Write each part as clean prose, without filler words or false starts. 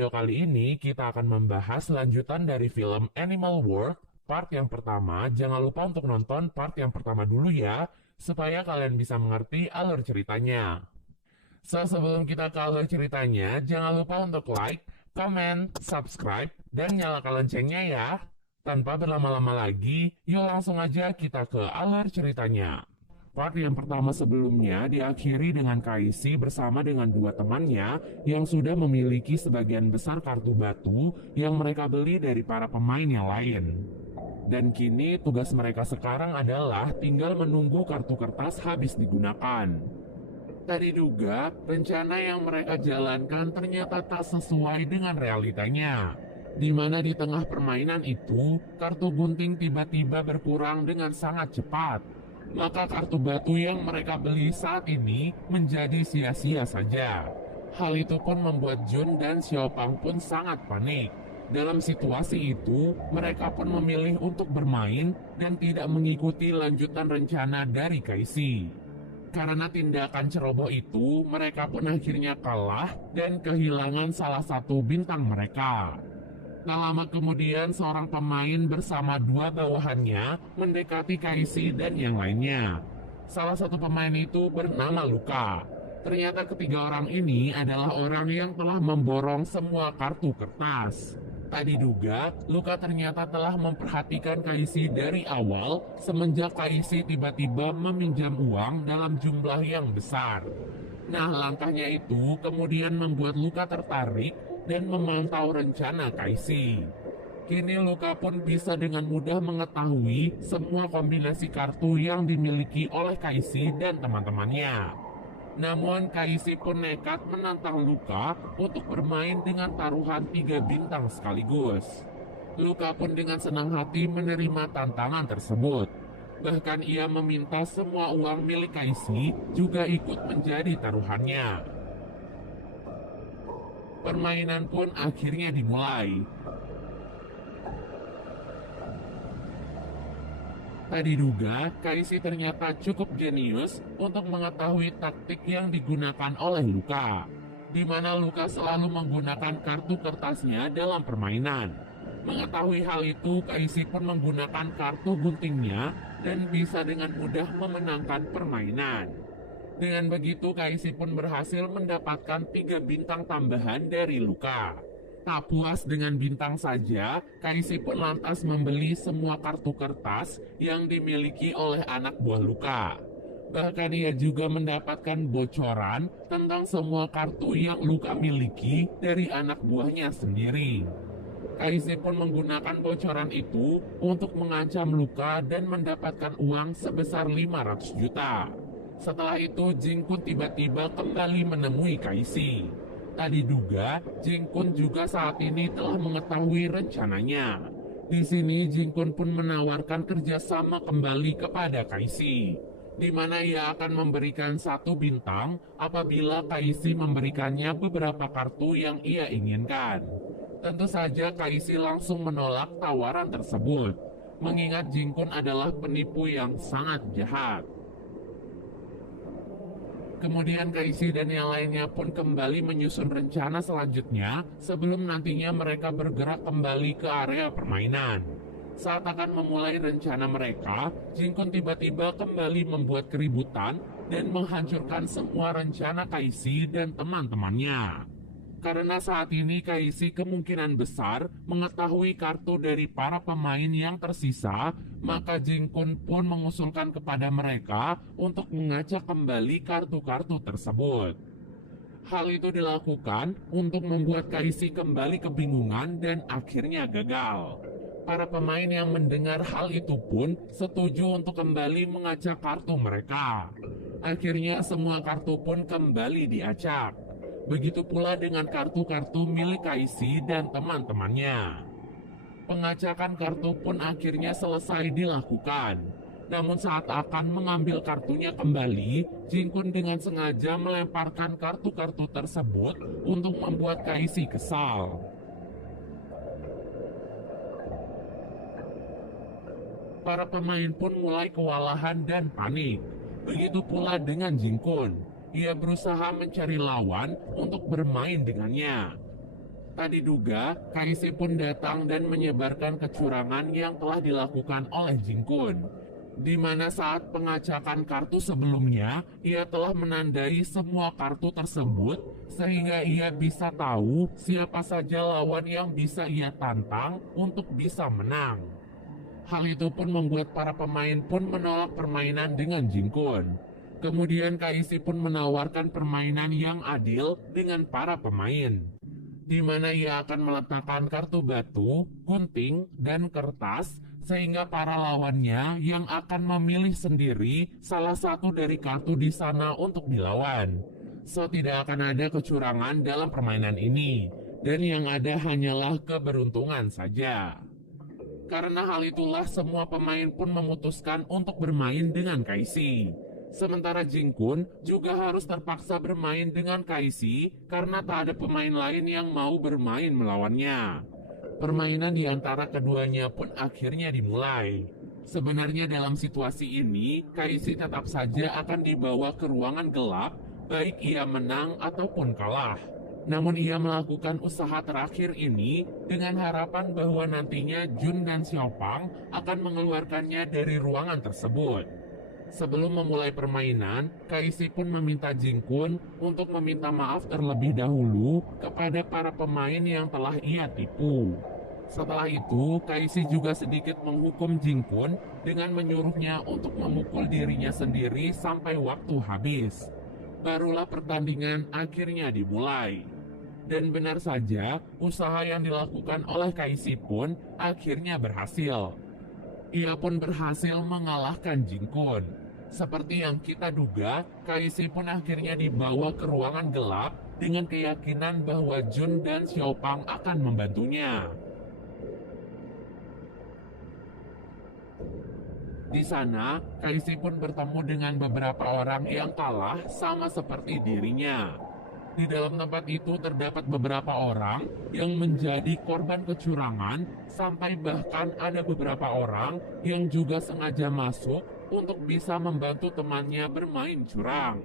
video kali ini kita akan membahas lanjutan dari film Animal World part yang pertama. Jangan lupa untuk nonton part yang pertama dulu ya, supaya kalian bisa mengerti alur ceritanya. Sebelum kita ke alur ceritanya, jangan lupa untuk like, comment, subscribe, dan nyalakan loncengnya ya. Tanpa berlama-lama lagi, yuk langsung aja kita ke alur ceritanya. Part yang pertama sebelumnya diakhiri dengan Kaisi bersama dengan dua temannya yang sudah memiliki sebagian besar kartu batu yang mereka beli dari para pemain yang lain. Dan kini tugas mereka sekarang adalah tinggal menunggu kartu kertas habis digunakan. Tadi juga, rencana yang mereka jalankan ternyata tak sesuai dengan realitanya. Di mana di tengah permainan itu, kartu gunting tiba-tiba berkurang dengan sangat cepat. Maka kartu batu yang mereka beli saat ini menjadi sia-sia saja. Hal itu pun membuat Jun dan Xiaopang pun sangat panik. Dalam situasi itu, mereka pun memilih untuk bermain dan tidak mengikuti lanjutan rencana dari Kaisi. Karena tindakan ceroboh itu, mereka pun akhirnya kalah dan kehilangan salah satu bintang mereka. Tak lama kemudian seorang pemain bersama dua bawahannya mendekati Kaisi dan yang lainnya. Salah satu pemain itu bernama Luka. Ternyata ketiga orang ini adalah orang yang telah memborong semua kartu kertas. Tak diduga, Luka ternyata telah memperhatikan Kaisi dari awal semenjak Kaisi tiba-tiba meminjam uang dalam jumlah yang besar. Nah, langkahnya itu kemudian membuat Luka tertarik dan memantau rencana Kaisi. Kini Luka pun bisa dengan mudah mengetahui semua kombinasi kartu yang dimiliki oleh Kaisi dan teman-temannya. Namun Kaisi pun nekat menantang Luka untuk bermain dengan taruhan 3 bintang sekaligus. Luka pun dengan senang hati menerima tantangan tersebut. Bahkan ia meminta semua uang milik Kaisi juga ikut menjadi taruhannya. Permainan pun akhirnya dimulai. Tak diduga, Kaisi ternyata cukup jenius untuk mengetahui taktik yang digunakan oleh Luka, di mana Luka selalu menggunakan kartu kertasnya dalam permainan. Mengetahui hal itu, Kaisi pun menggunakan kartu guntingnya dan bisa dengan mudah memenangkan permainan. Dengan begitu, Kaisi pun berhasil mendapatkan 3 bintang tambahan dari Luka. Tak puas dengan bintang saja, Kaisi pun lantas membeli semua kartu kertas yang dimiliki oleh anak buah Luka. Bahkan ia juga mendapatkan bocoran tentang semua kartu yang Luka miliki dari anak buahnya sendiri. Kaisi pun menggunakan bocoran itu untuk mengancam Luka dan mendapatkan uang sebesar 500 juta. Setelah itu, Jingkun tiba-tiba kembali menemui Kaisi. Tak diduga, Jingkun juga saat ini telah mengetahui rencananya. Di sini, Jingkun pun menawarkan kerjasama kembali kepada Kaisi, di mana ia akan memberikan 1 bintang apabila Kaisi memberikannya beberapa kartu yang ia inginkan. Tentu saja Kaisi langsung menolak tawaran tersebut, mengingat Jingkun adalah penipu yang sangat jahat. Kemudian Kaisi dan yang lainnya pun kembali menyusun rencana selanjutnya sebelum nantinya mereka bergerak kembali ke area permainan. Saat akan memulai rencana mereka, Jingkun tiba-tiba kembali membuat keributan dan menghancurkan semua rencana Kaisi dan teman-temannya. Karena saat ini Kaisi kemungkinan besar mengetahui kartu dari para pemain yang tersisa, maka Jingkun pun mengusulkan kepada mereka untuk mengacak kembali kartu-kartu tersebut. Hal itu dilakukan untuk membuat Kaisi kembali kebingungan dan akhirnya gagal. Para pemain yang mendengar hal itu pun setuju untuk kembali mengacak kartu mereka. Akhirnya semua kartu pun kembali diacak. Begitu pula dengan kartu-kartu milik Kaisi dan teman-temannya. Pengacakan kartu pun akhirnya selesai dilakukan. Namun saat akan mengambil kartunya kembali, Jingkun dengan sengaja melemparkan kartu-kartu tersebut untuk membuat Kaisi kesal. Para pemain pun mulai kewalahan dan panik. Begitu pula dengan Jingkun. Ia berusaha mencari lawan untuk bermain dengannya. Tak diduga, Kaisi pun datang dan menyebarkan kecurangan yang telah dilakukan oleh Jingkun, di mana saat pengacakan kartu sebelumnya, ia telah menandai semua kartu tersebut sehingga ia bisa tahu siapa saja lawan yang bisa ia tantang untuk bisa menang. Hal itu pun membuat para pemain pun menolak permainan dengan Jingkun. Kemudian Kaisi pun menawarkan permainan yang adil dengan para pemain, di mana ia akan meletakkan kartu batu, gunting, dan kertas sehingga para lawannya yang akan memilih sendiri salah satu dari kartu di sana untuk dilawan. So tidak akan ada kecurangan dalam permainan ini, dan yang ada hanyalah keberuntungan saja. Karena hal itulah semua pemain pun memutuskan untuk bermain dengan Kaisi. Sementara Jingkun juga harus terpaksa bermain dengan Kaisi karena tak ada pemain lain yang mau bermain melawannya. Permainan di antara keduanya pun akhirnya dimulai. Sebenarnya dalam situasi ini, Kaisi tetap saja akan dibawa ke ruangan gelap, baik ia menang ataupun kalah. Namun ia melakukan usaha terakhir ini dengan harapan bahwa nantinya Jun dan Xiaopang akan mengeluarkannya dari ruangan tersebut. Sebelum memulai permainan, Kaisi pun meminta Jingkun untuk meminta maaf terlebih dahulu kepada para pemain yang telah ia tipu. Setelah itu, Kaisi juga sedikit menghukum Jingkun dengan menyuruhnya untuk memukul dirinya sendiri sampai waktu habis. Barulah pertandingan akhirnya dimulai. Dan benar saja, usaha yang dilakukan oleh Kaisi pun akhirnya berhasil. Ia pun berhasil mengalahkan Jingkun. Seperti yang kita duga, Kaisi pun akhirnya dibawa ke ruangan gelap dengan keyakinan bahwa Jun dan Xiaopang akan membantunya. Di sana, Kaisi pun bertemu dengan beberapa orang yang kalah sama seperti dirinya. Di dalam tempat itu terdapat beberapa orang yang menjadi korban kecurangan, sampai bahkan ada beberapa orang yang juga sengaja masuk untuk bisa membantu temannya bermain curang.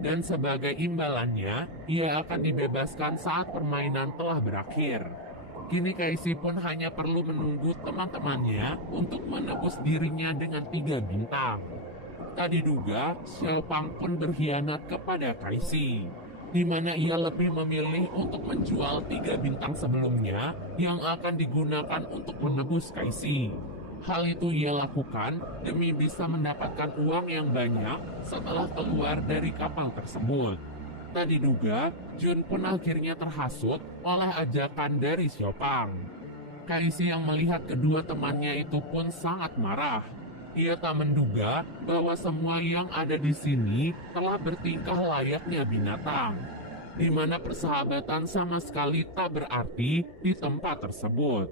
Dan sebagai imbalannya, ia akan dibebaskan saat permainan telah berakhir. Kini Kaisi pun hanya perlu menunggu teman-temannya untuk menebus dirinya dengan 3 bintang. Tak diduga, Xiaopang pun berkhianat kepada Kaisi, di mana ia lebih memilih untuk menjual 3 bintang sebelumnya yang akan digunakan untuk menebus Kaisi. Hal itu ia lakukan demi bisa mendapatkan uang yang banyak setelah keluar dari kapal tersebut. Tak diduga, Jun pun akhirnya terhasut oleh ajakan dari Xiaopang. Kaisi yang melihat kedua temannya itu pun sangat marah. Ia tak menduga bahwa semua yang ada di sini telah bertingkah layaknya binatang, di mana persahabatan sama sekali tak berarti di tempat tersebut.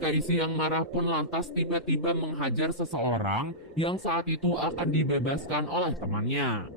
Kaisi yang marah pun lantas tiba-tiba menghajar seseorang yang saat itu akan dibebaskan oleh temannya.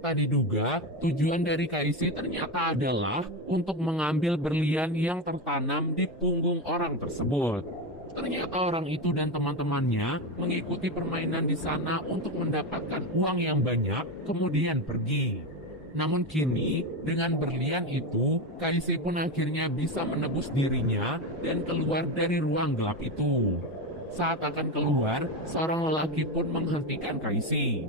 Tak diduga, tujuan dari Kaisi ternyata adalah untuk mengambil berlian yang tertanam di punggung orang tersebut. Ternyata orang itu dan teman-temannya mengikuti permainan di sana untuk mendapatkan uang yang banyak, kemudian pergi. Namun kini, dengan berlian itu, Kaisi pun akhirnya bisa menebus dirinya dan keluar dari ruang gelap itu. Saat akan keluar, seorang lelaki pun menghentikan Kaisi.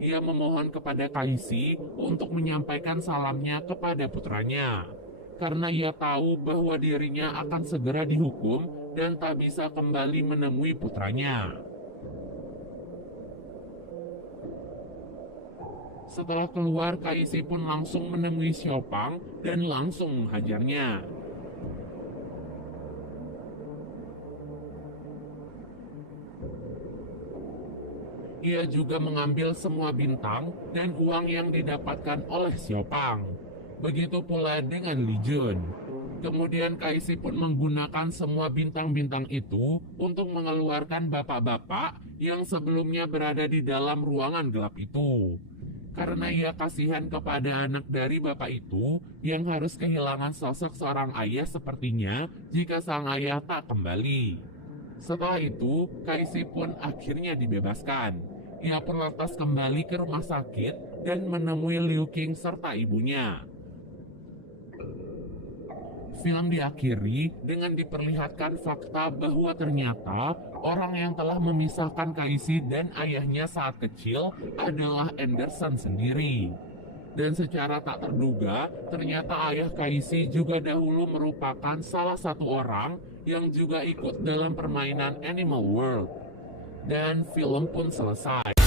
Ia memohon kepada Kaisi untuk menyampaikan salamnya kepada putranya, karena ia tahu bahwa dirinya akan segera dihukum dan tak bisa kembali menemui putranya. Setelah keluar, Kaisi pun langsung menemui Xiaopang dan langsung menghajarnya. Ia juga mengambil semua bintang dan uang yang didapatkan oleh Xiaopang. Begitu pula dengan Li Jun. Kemudian Kaisi pun menggunakan semua bintang-bintang itu untuk mengeluarkan bapak-bapak yang sebelumnya berada di dalam ruangan gelap itu. Karena ia kasihan kepada anak dari bapak itu yang harus kehilangan sosok seorang ayah sepertinya jika sang ayah tak kembali. Setelah itu, Kaisi pun akhirnya dibebaskan. Ia pun lantas kembali ke rumah sakit dan menemui Liu Qing serta ibunya. Film diakhiri dengan diperlihatkan fakta bahwa ternyata orang yang telah memisahkan Casey dan ayahnya saat kecil adalah Anderson sendiri. Dan secara tak terduga, ternyata ayah Casey juga dahulu merupakan salah satu orang yang juga ikut dalam permainan Animal World. Dan film pun selesai.